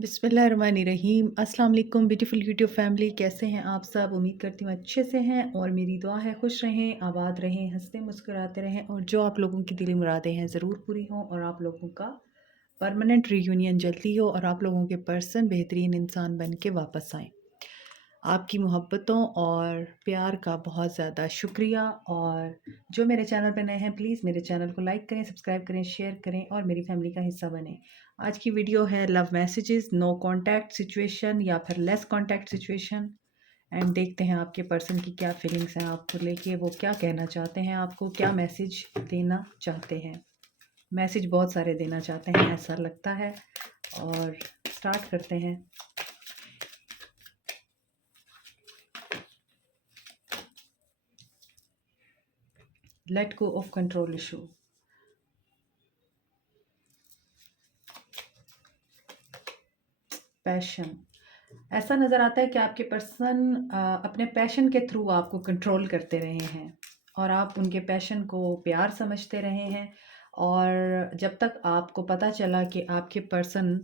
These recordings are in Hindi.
बिस्मिल्लाहिर्रहमानिर्रहीम। अस्सलाम वालेकुम ब्यूटीफुल यूट्यूब फैमिली, कैसे हैं आप सब? उम्मीद करती हूँ अच्छे से हैं और मेरी दुआ है खुश रहें, आबाद रहें, हंसते मुस्कुराते रहें और जो आप लोगों की दिली मुरादें हैं ज़रूर पूरी हों और आप लोगों का परमानेंट रीयूनियन जल्दी हो और आप लोगों के पर्सन बेहतरीन इंसान बन के वापस आएँ। आपकी मोहब्बतों और प्यार का बहुत ज़्यादा शुक्रिया। और जो मेरे चैनल पे नए हैं प्लीज़ मेरे चैनल को लाइक करें, सब्सक्राइब करें, शेयर करें और मेरी फैमिली का हिस्सा बनें। आज की वीडियो है love messages, no contact situation या फिर लेस कॉन्टैक्ट सिचुएशन। एंड देखते हैं आपके पर्सन की क्या फीलिंग्स हैं आपको लेके, वो क्या कहना चाहते हैं, आपको क्या मैसेज देना चाहते हैं। मैसेज बहुत सारे देना चाहते हैं ऐसा लगता है। और स्टार्ट करते हैं। Let go of control issue. Passion, ऐसा नज़र आता है कि आपके पर्सन अपने पैशन के थ्रू आपको कंट्रोल करते रहे हैं और आप उनके पैशन को प्यार समझते रहे हैं। और जब तक आपको पता चला कि आपके पर्सन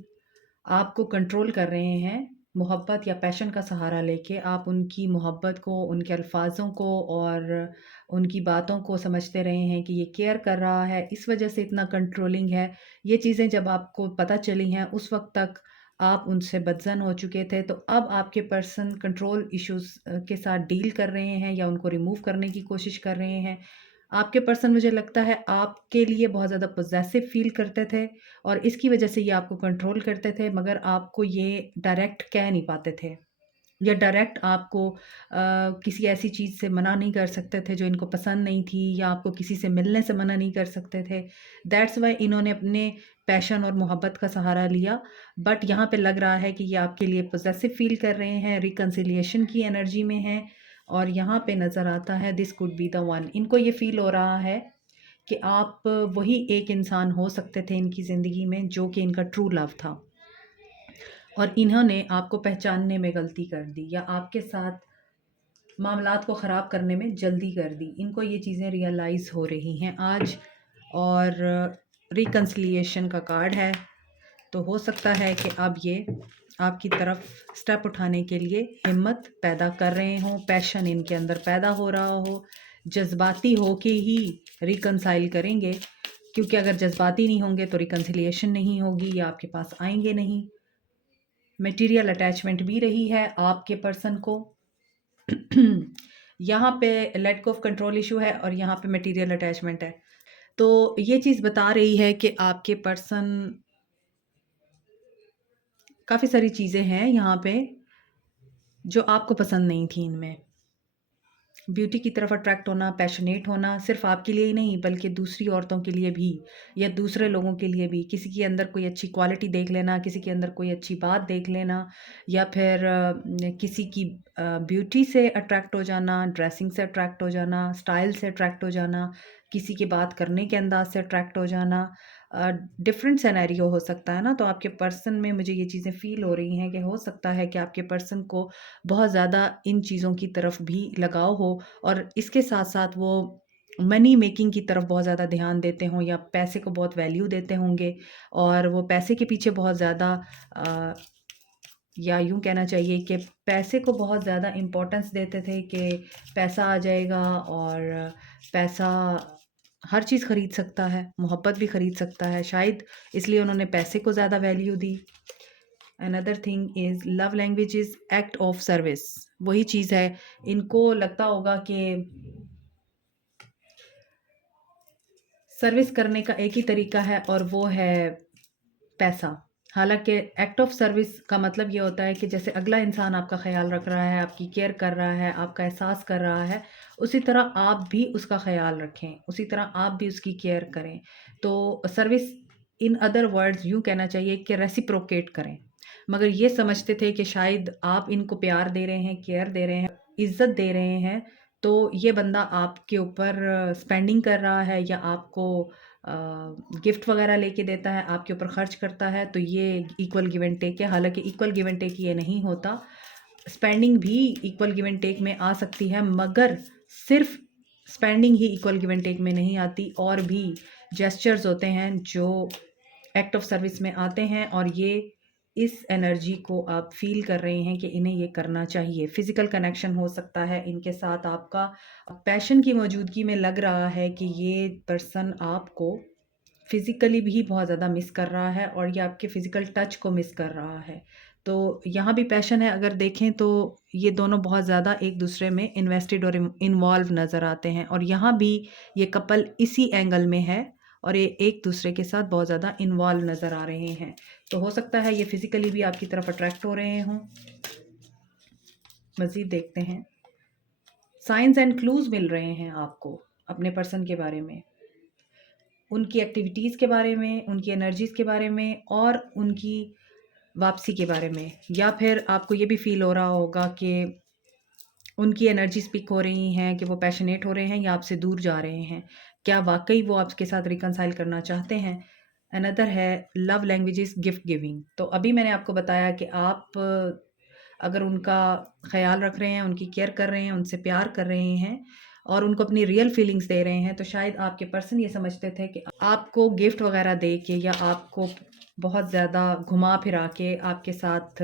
आपको कंट्रोल कर रहे हैं मोहब्बत या पैशन का सहारा लेके, आप उनकी मोहब्बत को, उनके अल्फाजों को और उनकी बातों को समझते रहे हैं कि ये केयर कर रहा है, इस वजह से इतना कंट्रोलिंग है। ये चीज़ें जब आपको पता चली हैं उस वक्त तक आप उनसे बदज़न हो चुके थे। तो अब आपके पर्सन कंट्रोल इश्यूज़ के साथ डील कर रहे हैं या उनको रिमूव करने की कोशिश कर रहे हैं। आपके पर्सन मुझे लगता है आपके लिए बहुत ज़्यादा पॉसेसिव फ़ील करते थे और इसकी वजह से ये आपको कंट्रोल करते थे, मगर आपको ये डायरेक्ट कह नहीं पाते थे या डायरेक्ट आपको किसी ऐसी चीज़ से मना नहीं कर सकते थे जो इनको पसंद नहीं थी, या आपको किसी से मिलने से मना नहीं कर सकते थे। दैट्स वाई इन्होंने अपने पैशन और मोहब्बत का सहारा लिया। बट यहाँ पे लग रहा है कि ये आपके लिए पॉसेसिव फ़ील कर रहे हैं, रिकंसिलिएशन की एनर्जी में हैं। और यहाँ पे नज़र आता है this could be the one. इनको ये फ़ील हो रहा है कि आप वही एक इंसान हो सकते थे इनकी ज़िंदगी में जो कि इनका ट्रू लव था, और इन्होंने आपको पहचानने में गलती कर दी या आपके साथ मामलात को ख़राब करने में जल्दी कर दी। इनको ये चीज़ें रियलाइज़ हो रही हैं आज। और रिकंसिलिएशन का कार्ड है, तो हो सकता है कि अब ये आपकी तरफ स्टेप उठाने के लिए हिम्मत पैदा कर रहे हों, पैशन इनके अंदर पैदा हो रहा हो, जज्बाती हो के ही रिकंसाइल करेंगे। क्योंकि अगर जज्बाती नहीं होंगे तो रिकंसिलिएशन नहीं होगी या आपके पास आएंगे नहीं। मटेरियल अटैचमेंट भी रही है आपके पर्सन को। यहाँ पे let go of control issue है और यहाँ पे मटेरियल अटैचमेंट है। तो ये चीज़ बता रही है कि आपके पर्सन, काफ़ी सारी चीज़ें हैं यहाँ पे जो आपको पसंद नहीं थी इनमें। ब्यूटी की तरफ अट्रैक्ट होना, पैशनेट होना, सिर्फ आपके लिए ही नहीं बल्कि दूसरी औरतों के लिए भी या दूसरे लोगों के लिए भी। किसी के अंदर कोई अच्छी क्वालिटी देख लेना, किसी के अंदर कोई अच्छी बात देख लेना, या फिर किसी की ब्यूटी से अट्रैक्ट हो जाना, ड्रेसिंग से अट्रैक्ट हो जाना, स्टाइल से अट्रैक्ट हो जाना, किसी की बात करने के अंदाज से अट्रैक्ट हो जाना। डिफरेंट सिनेरियो हो सकता है ना। तो आपके पर्सन में मुझे ये चीज़ें फ़ील हो रही हैं कि हो सकता है कि आपके पर्सन को बहुत ज़्यादा इन चीज़ों की तरफ भी लगाव हो और इसके साथ-साथ वो मनी मेकिंग की तरफ बहुत ज़्यादा ध्यान देते हों या पैसे को बहुत वैल्यू देते होंगे, और वो पैसे के पीछे बहुत ज़्यादा अ, या यूँ कहना चाहिए कि पैसे को बहुत ज़्यादा इम्पोर्टेंस देते थे कि पैसा आ जाएगा और पैसा हर चीज़ खरीद सकता है, मोहब्बत भी खरीद सकता है। शायद इसलिए उन्होंने पैसे को ज़्यादा value the. Another thing is love language is act of service. वही चीज़ है, इनको लगता होगा कि सर्विस करने का एक ही तरीका है और वो है पैसा। हालाँकि एक्ट ऑफ सर्विस का मतलब ये होता है कि जैसे अगला इंसान आपका ख़्याल रख रहा है, आपकी केयर कर रहा है, आपका एहसास कर रहा है, उसी तरह आप भी उसका ख़्याल रखें, उसी तरह आप भी उसकी केयर करें। तो सर्विस इन अदर वर्ड्स यूँ कहना चाहिए कि रेसिप्रोकेट करें। मगर ये समझते थे कि शायद आप इनको प्यार दे रहे हैं, केयर दे रहे हैं, इज़्ज़त दे रहे हैं, तो ये बंदा आपके ऊपर स्पेंडिंग कर रहा है या आपको गिफ्ट वगैरह लेके देता है, आपके ऊपर खर्च करता है, तो ये इक्वल गिव एंड टेक है। हालाँकि इक्वल गिव एंड टेक ये नहीं होता। स्पेंडिंग भी इक्वल गिव एंड टेक में आ सकती है, मगर सिर्फ़ स्पेंडिंग ही इक्वल गिव एंड टेक में नहीं आती, और भी जेस्चर्स होते हैं जो एक्ट ऑफ सर्विस में आते हैं, और ये इस एनर्जी को आप फ़ील कर रहे हैं कि इन्हें ये करना चाहिए। फ़िज़िकल कनेक्शन हो सकता है इनके साथ आपका। पैशन की मौजूदगी में लग रहा है कि ये पर्सन आपको फ़िज़िकली भी बहुत ज़्यादा मिस कर रहा है और ये आपके फ़िज़िकल टच को मिस कर रहा है। तो यहाँ भी पैशन है, अगर देखें तो ये दोनों बहुत ज़्यादा एक-दूसरे में इन्वेस्टेड और इन्वॉल्व नज़र आते हैं, और यहाँ भी ये कपल इसी एंगल में है और ये एक-दूसरे के साथ बहुत ज़्यादा इन्वॉल्व नज़र आ रहे हैं। तो हो सकता है ये फ़िज़िकली भी आपकी तरफ अट्रैक्ट हो रहे हों। मज़ीद देखते हैं। साइन्स एंड क्लूज़ मिल रहे हैं आपको अपने पर्सन के बारे में, उनकी एक्टिविटीज़ के बारे में, उनकी एनर्जीज़ के बारे में और उनकी वापसी के बारे में। या फिर आपको ये भी फ़ील हो रहा होगा कि उनकी एनर्जी स्पीक हो रही हैं कि वो पैशनेट हो रहे हैं या आपसे दूर जा रहे हैं। क्या वाक़ई वो आपके साथ रिकंसाइल करना चाहते हैं? अनदर है love language is gift giving. तो अभी मैंने आपको बताया कि आप अगर उनका ख़्याल रख रहे हैं, उनकी केयर कर रहे हैं, उनसे प्यार कर रहे हैं और उनको अपनी रियल फीलिंग्स दे रहे हैं, तो शायद आपके पर्सन ये समझते थे कि आपको गिफ्ट वग़ैरह दे के या आपको बहुत ज़्यादा घुमा-फिरा के आपके साथ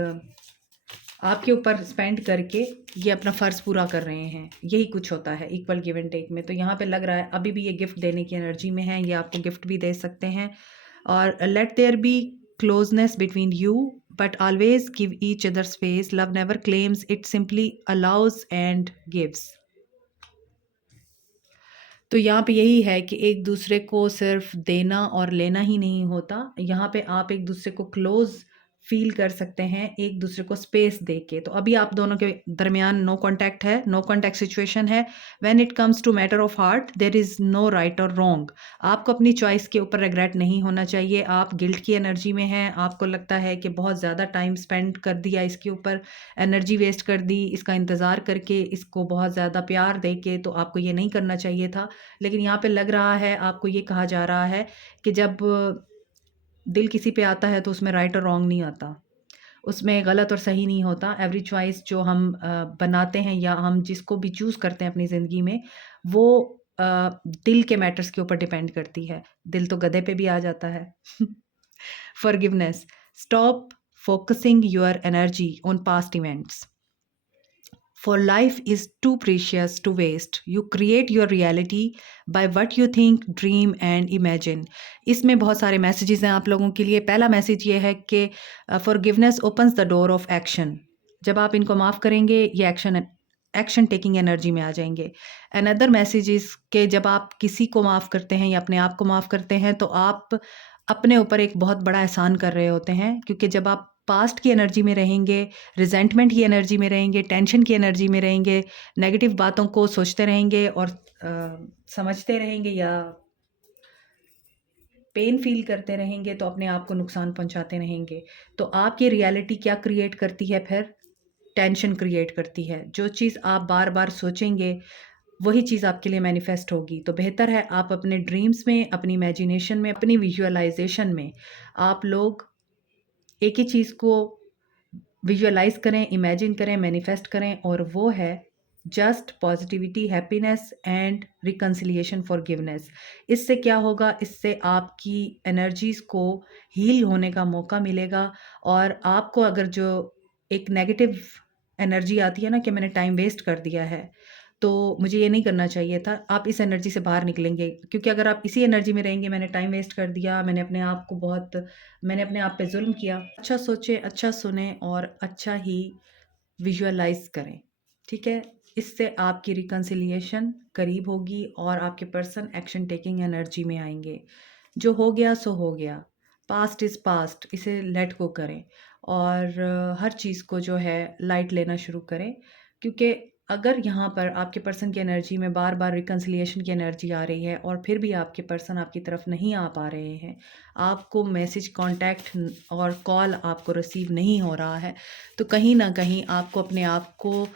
आपके ऊपर स्पेंड करके ये अपना फ़र्ज़ पूरा कर रहे हैं। यही कुछ होता है इक्वल गिव एंड टेक में। तो यहाँ पे लग रहा है अभी भी ये गिफ्ट देने की एनर्जी में हैं, ये आपको गिफ्ट भी दे सकते हैं। और let there be closeness between you but always give each other space. Love never claims, it simply allows and gives. तो यहाँ पे यही है कि एक दूसरे को सिर्फ देना और लेना ही नहीं होता, यहाँ पे आप एक दूसरे को क्लोज फील कर सकते हैं, एक दूसरे को स्पेस दे के। तो अभी आप दोनों के दरमियान नो कांटेक्ट है, नो कांटेक्ट सिचुएशन है। When it comes to matter of heart there is no right और रॉन्ग। आपको अपनी चॉइस के ऊपर रिग्रेट नहीं होना चाहिए। आप गिल्ट की एनर्जी में हैं, आपको लगता है कि बहुत ज़्यादा टाइम स्पेंड कर दिया इसके ऊपर, एनर्जी वेस्ट कर दी इसका इंतज़ार करके, इसको बहुत ज़्यादा प्यार दे के, तो आपको ये नहीं करना चाहिए था। लेकिन यहाँ पे लग रहा है आपको ये कहा जा रहा है कि जब दिल किसी पे आता है तो उसमें राइट और रॉन्ग नहीं आता, उसमें गलत और सही नहीं होता। एवरी चॉइस जो हम बनाते हैं या हम जिसको भी चूज़ करते हैं अपनी ज़िंदगी में, वो दिल के मैटर्स के ऊपर डिपेंड करती है। दिल तो गधे पे भी आ जाता है। Forgiveness, stop focusing your energy on past events. For life is too precious to waste. You create your reality by what you think, dream and imagine. इसमें बहुत सारे मैसेजेस हैं आप लोगों के लिए। पहला मैसेज ये है कि forgiveness opens the door of action. जब आप इनको माफ़ करेंगे ये एक्शन टेकिंग एनर्जी में आ जाएंगे। अनदर मैसेज इज़ कि जब आप किसी को माफ़ करते हैं या अपने आप को माफ़ करते हैं तो आप अपने ऊपर एक बहुत बड़ा एहसान कर रहे होते हैं, क्योंकि जब आप पास्ट की एनर्जी में रहेंगे, रिजेंटमेंट की एनर्जी में रहेंगे, टेंशन की एनर्जी में रहेंगे, नेगेटिव बातों को सोचते रहेंगे और समझते रहेंगे या पेन फील करते रहेंगे, तो अपने आप को नुकसान पहुंचाते रहेंगे। तो आपकी रियलिटी क्या क्रिएट करती है फिर? टेंशन क्रिएट करती है। जो चीज़ आप बार बार सोचेंगे वही चीज़ आपके लिए मैनिफेस्ट होगी। तो बेहतर है आप अपने ड्रीम्स में, अपनी इमेजिनेशन में, अपनी विजुअलाइजेशन में आप लोग एक ही चीज़ को विजुअलाइज़ करें, इमेजिन करें, मैनिफेस्ट करें, और वो है just positivity, happiness and reconciliation, forgiveness. इससे क्या होगा? इससे आपकी एनर्जीज़ को हील होने का मौका मिलेगा, और आपको अगर जो एक नेगेटिव एनर्जी आती है ना कि मैंने टाइम वेस्ट कर दिया है, तो मुझे ये नहीं करना चाहिए था, आप इस एनर्जी से बाहर निकलेंगे। क्योंकि अगर आप इसी एनर्जी में रहेंगे, मैंने टाइम वेस्ट कर दिया, मैंने अपने आप पे ज़ुल्म किया। अच्छा सोचें, अच्छा सुनें और अच्छा ही विजुअलाइज़ करें, ठीक है? इससे आपकी रिकंसिलिएशन करीब होगी और आपके पर्सन एक्शन टेकिंग एनर्जी में आएँगे। जो हो गया सो हो गया, पास्ट इज़ पास्ट, इसे लेट गो करें और हर चीज़ को जो है लाइट लेना शुरू करें। क्योंकि अगर यहाँ पर आपके पर्सन की एनर्जी में बार-बार रिकंसिलिएशन की एनर्जी आ रही है और फिर भी आपके पर्सन आपकी तरफ नहीं आ पा रहे हैं, आपको मैसेज, कॉन्टैक्ट और कॉल आपको रिसीव नहीं हो रहा है, तो कहीं न कहीं आपको अपने आप को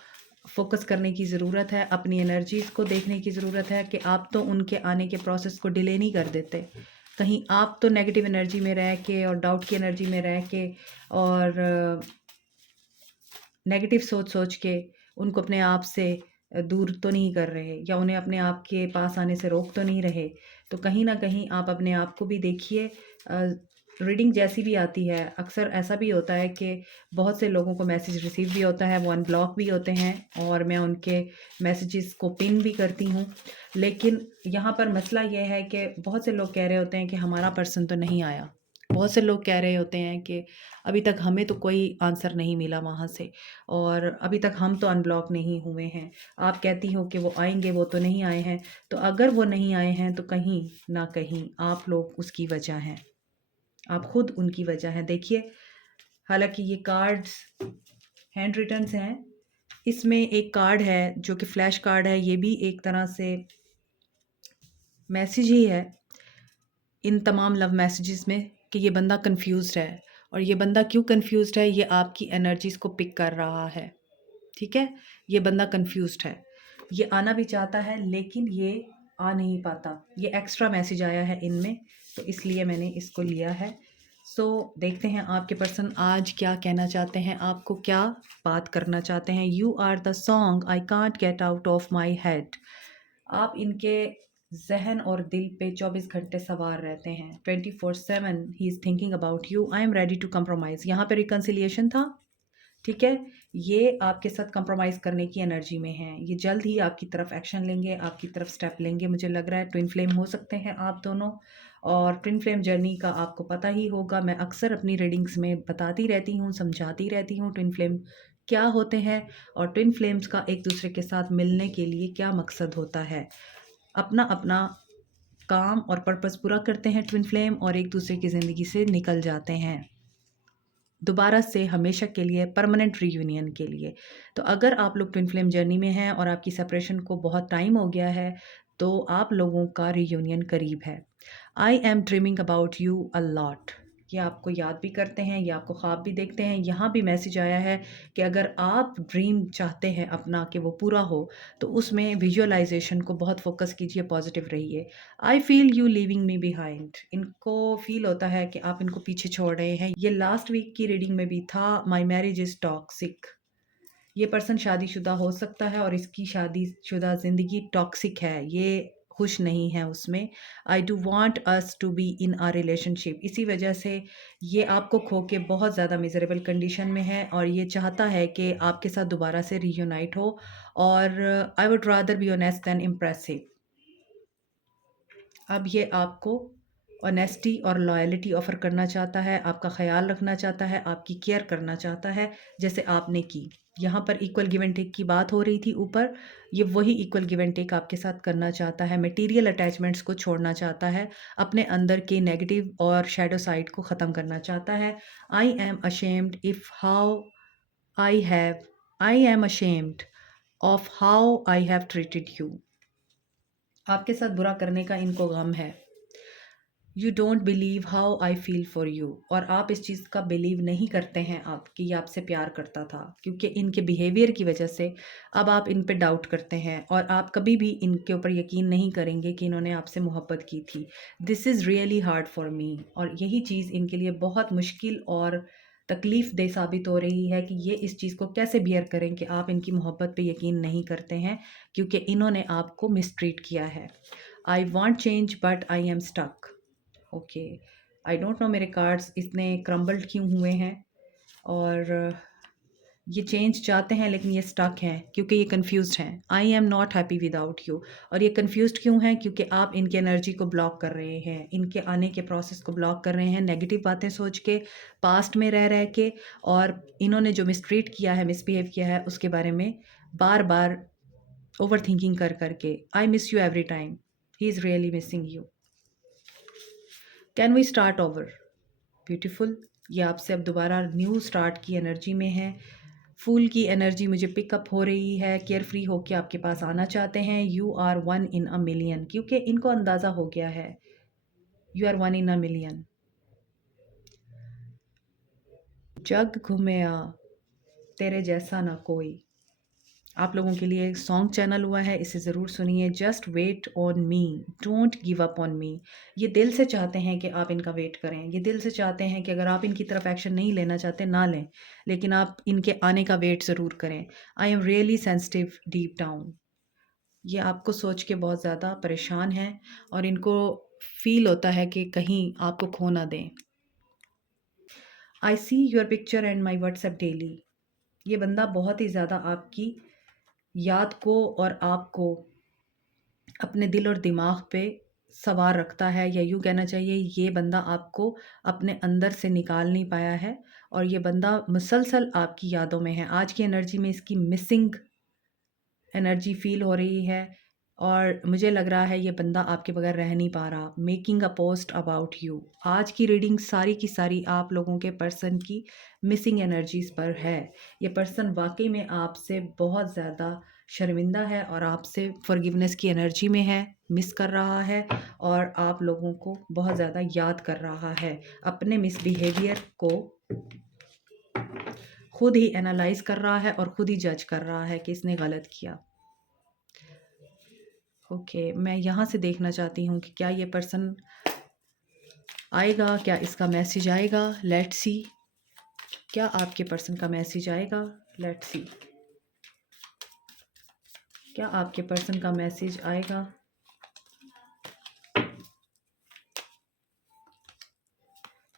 फ़ोकस करने की ज़रूरत है, अपनी एनर्जीज़ को देखने की ज़रूरत है कि आप तो उनके आने के प्रोसेस को डिले नहीं कर देते। कहीं आप तो नेगेटिव एनर्जी में रह के और डाउट की एनर्जी में रह के और नेगेटिव सोच के उनको अपने आप से दूर तो नहीं कर रहे, या उन्हें अपने आप के पास आने से रोक तो नहीं रहे। तो कहीं न कहीं आप अपने आप को भी देखिए, रीडिंग जैसी भी आती है, अक्सर ऐसा भी होता है कि बहुत से लोगों को मैसेज रिसीव भी होता है, वो अनब्लॉक भी होते हैं और मैं उनके मैसेजेस को पिन भी करती हूँ। लेकिन यहाँ पर मसला ये है कि बहुत से लोग कह रहे होते हैं कि हमारा पर्सन तो नहीं आया। बहुत से लोग कह रहे होते हैं कि अभी तक हमें तो कोई आंसर नहीं मिला वहाँ से, और अभी तक हम तो अनब्लॉक नहीं हुए हैं। आप कहती हो कि वो आएँगे, वो तो नहीं आए हैं। तो अगर वो नहीं आए हैं तो कहीं न कहीं आप लोग उसकी वजह हैं। आप खुद उनकी वजह हैं। देखिए, हालाँकि ये कार्ड्स हैंड रिटन्स हैं। इसमें एक कार्ड है जो कि फ्लैश कार्ड है, ये भी एक तरह से मैसेज ही है इन तमाम लव मैसेजेस में कि ये बंदा कन्फ्यूज़्ड है, और ये बंदा क्यों कन्फ्यूज़्ड है, ये आपकी एनर्जीज़ को पिक कर रहा है। ठीक है? ये बंदा कन्फ्यूज़्ड है। ये आना भी चाहता है लेकिन ये आ नहीं पाता। ये एक्स्ट्रा मैसेज आया है इनमें, तो इसलिए मैंने इसको लिया है। सो देखते हैं आपके पर्सन आज क्या कहना चाहते हैं, आपको क्या बात करना चाहते हैं। You are the song I can't get out of my head. आप इनके ज़हन और दिल पे 24 घंटे सवार रहते हैं। 24/7 he is thinking about you. I am ready to compromise. यहाँ पे रिकन्सिलिएशन था। ठीक है? ये आपके साथ कंप्रोमाइज़ करने की एनर्जी में हैं। ये जल्द ही आपकी तरफ एक्शन लेंगे, आपकी तरफ स्टेप लेंगे। मुझे लग रहा है ट्विन फ्लेम हो सकते हैं आप दोनों, और ट्विन फ्लेम जर्नी का आपको पता ही होगा। मैं अक्सर अपनी रीडिंग्स में बताती रहती हूँ, समझाती रहती हूँ ट्विन फ्लेम क्या होते हैं और ट्विन फ्लेम्स का एक दूसरे के साथ मिलने के लिए क्या मकसद होता है। अपना अपना काम और पर्पस पूरा करते हैं ट्विन फ्लेम, और एक दूसरे की ज़िंदगी से निकल जाते हैं दोबारा से, हमेशा के लिए, परमानेंट रीयूनियन के लिए। तो अगर आप लोग ट्विन फ्लेम जर्नी में हैं और आपकी सेपरेशन को बहुत टाइम हो गया है, तो आप लोगों का रीयूनियन करीब है। I am dreaming about you a lot. ये आपको याद भी करते हैं, ये आपको ख्वाब भी देखते हैं। यहाँ भी मैसेज आया है कि अगर आप ड्रीम चाहते हैं अपना कि वो पूरा हो, तो उसमें विजुअलाइजेशन को बहुत फोकस कीजिए, पॉजिटिव रहिए। I feel you leaving me behind. इनको फील होता है कि आप इनको पीछे छोड़ रहे हैं। ये लास्ट वीक की रीडिंग में भी था। My marriage is toxic. ये पर्सन शादीशुदा हो सकता है और इसकी शादीशुदा ज़िंदगी टॉक्सिक है, ये खुश नहीं है उसमें। I do want us to be in a relationship. इसी वजह से ये आपको खो के बहुत ज़्यादा मिज़रेबल कंडीशन में है और ये चाहता है कि आपके साथ दोबारा से रीयूनाइट हो। और I would rather be honest than impressive. अब ये आपको ऑनेस्टी और लॉयल्टी ऑफ़र करना चाहता है, आपका ख़्याल रखना चाहता है, आपकी केयर करना चाहता है, जैसे आपने की। यहाँ पर इक्वल गिव एंड टेक की बात हो रही थी ऊपर, ये वही इक्वल गिव एंड टेक आपके साथ करना चाहता है। मटेरियल अटैचमेंट्स को छोड़ना चाहता है, अपने अंदर के नेगेटिव और शैडो साइड को ख़त्म करना चाहता है। I am ashamed if how I have I am ashamed of how I have treated you. आपके साथ बुरा करने का इनको गम है। You don't believe how I feel for you. और आप इस चीज़ का बिलीव नहीं करते हैं आप कि ये आपसे प्यार करता था, क्योंकि इनके बिहेवियर की वजह से अब आप इन पे डाउट करते हैं और आप कभी भी इनके ऊपर यकीन नहीं करेंगे कि इन्होंने आपसे मोहब्बत की थी। This is really hard for me. और यही चीज़ इनके लिए बहुत मुश्किल और तकलीफ़ दे साबित हो रही है कि ये इस चीज़ को कैसे बियर करें कि आप इनकी मोहब्बत पे यकीन नहीं करते हैं, क्योंकि इन्होंने आपको मिसट्रीट किया है। I want change but I am stuck. Okay, I don't know मेरे कार्ड्स इतने क्रम्बल्ड क्यों हुए हैं, और ये चेंज चाहते हैं लेकिन ये स्टक हैं क्योंकि ये कंफ्यूज्ड हैं। I am not happy without you. और ये कंफ्यूज्ड क्यों हैं? क्योंकि आप इनकी एनर्जी को ब्लॉक कर रहे हैं, इनके आने के प्रोसेस को ब्लॉक कर रहे हैं, नेगेटिव बातें सोच के, पास्ट में रह रह के, और इन्होंने जो मिसट्रीट किया है, मिसबिहेव किया है, उसके बारे में बार बार ओवर थिंकिंग कर करके। I miss you every time, he is really missing you. Can we start over? Beautiful. ये आपसे अब दोबारा न्यू स्टार्ट की एनर्जी में है। फूल की एनर्जी मुझे पिकअप हो रही है, केयर फ्री होके आपके पास आना चाहते हैं। You are one in a million, क्योंकि इनको अंदाज़ा हो गया है you are one in a million. जग घूमया तेरे जैसा ना कोई। आप लोगों के लिए एक सॉन्ग चैनल हुआ है, इसे ज़रूर सुनिए। Just wait on me, don't give up on me. ये दिल से चाहते हैं कि आप इनका वेट करें, ये दिल से चाहते हैं कि अगर आप इनकी तरफ एक्शन नहीं लेना चाहते ना लें, लेकिन आप इनके आने का वेट ज़रूर करें। I am really sensitive deep down. ये आपको सोच के बहुत ज़्यादा परेशान हैं और इनको फ़ील होता है कि कहीं आपको खो ना दें। I see your picture and my WhatsApp daily. ये बंदा बहुत ही ज़्यादा आपकी याद को और आपको अपने दिल और दिमाग पे सवार रखता है, या यूँ कहना चाहिए ये बंदा आपको अपने अंदर से निकाल नहीं पाया है, और ये बंदा मुसलसल आपकी यादों में है। आज की एनर्जी में इसकी मिसिंग एनर्जी फ़ील हो रही है, और मुझे लग रहा है ये बंदा आपके बगैर रह नहीं पा रहा। Making a post about you. आज की रीडिंग सारी की सारी आप लोगों के पर्सन की मिसिंग एनर्जीज़ पर है। ये पर्सन वाक़ई में आपसे बहुत ज़्यादा शर्मिंदा है और आपसे फ़ॉरगिवनेस की एनर्जी में है, मिस कर रहा है, और आप लोगों को बहुत ज़्यादा याद कर रहा है। अपने मिसबिहेवियर को खुद ही एनालाइज़ कर रहा है और खुद ही जज कर रहा है कि इसने गलत किया। ओके, मैं यहाँ से देखना चाहती हूँ कि क्या ये पर्सन आएगा, क्या इसका मैसेज आएगा। लेट्स सी, क्या आपके पर्सन का मैसेज आएगा। लेट्स सी, क्या आपके पर्सन का मैसेज आएगा।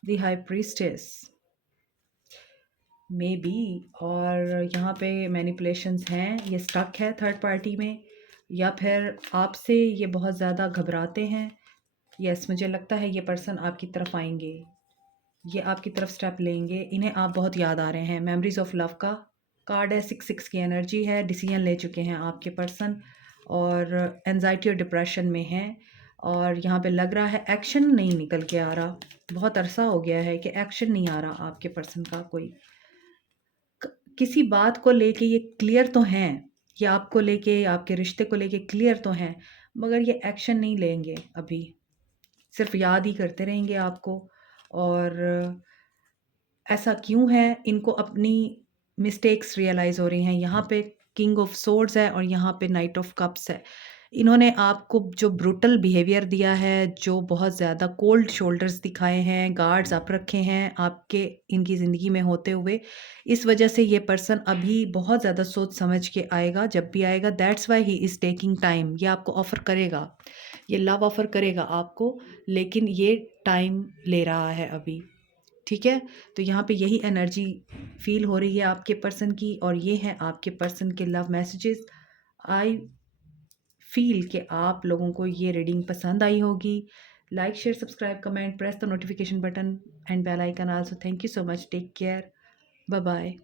The high priestess may be, और यहाँ पे मैनिपुलेशंस हैं, ये स्टक है थर्ड पार्टी में, या फिर आपसे ये बहुत ज़्यादा घबराते हैं। यस, मुझे लगता है ये पर्सन आपकी तरफ आएंगे, ये आपकी तरफ स्टेप लेंगे, इन्हें आप बहुत याद आ रहे हैं। मेमोरीज ऑफ लव का कार्ड है, 6 की एनर्जी है। डिसीजन ले चुके हैं आपके पर्सन, और एनजाइटी और डिप्रेशन में हैं, और यहाँ पे लग रहा है एक्शन नहीं निकल के आ रहा। बहुत अरसा हो गया है कि एक्शन नहीं आ रहा आपके पर्सन का। कोई किसी बात को लेके ये क्लियर तो हैं, ये आपको लेके, आपके रिश्ते को लेके क्लियर तो हैं, मगर ये एक्शन नहीं लेंगे अभी, सिर्फ याद ही करते रहेंगे आपको। और ऐसा क्यों है, इनको अपनी मिस्टेक्स रियलाइज़ हो रही हैं। यहाँ पे किंग ऑफ सोर्ड्स है और यहाँ पे नाइट ऑफ कप्स है। इन्होंने आपको जो ब्रूटल बिहेवियर दिया है, जो बहुत ज़्यादा कोल्ड शोल्डर्स दिखाए हैं, गार्ड्स अप रखे हैं आपके इनकी ज़िंदगी में होते हुए, इस वजह से ये पर्सन अभी बहुत ज़्यादा सोच समझ के आएगा, जब भी आएगा। That's why he is taking time. ये आपको ऑफ़र करेगा, ये लव ऑफ़र करेगा आपको, लेकिन ये टाइम ले रहा है अभी। ठीक है, तो यहाँ पे यही एनर्जी फील हो रही है आपके पर्सन की, और ये हैं आपके पर्सन के लव मैसेजेस। आई फील कि आप लोगों को ये रीडिंग पसंद आई होगी। Like, share, subscribe, comment, press the notification button and bell icon also. Thank you so much, take care, bye bye.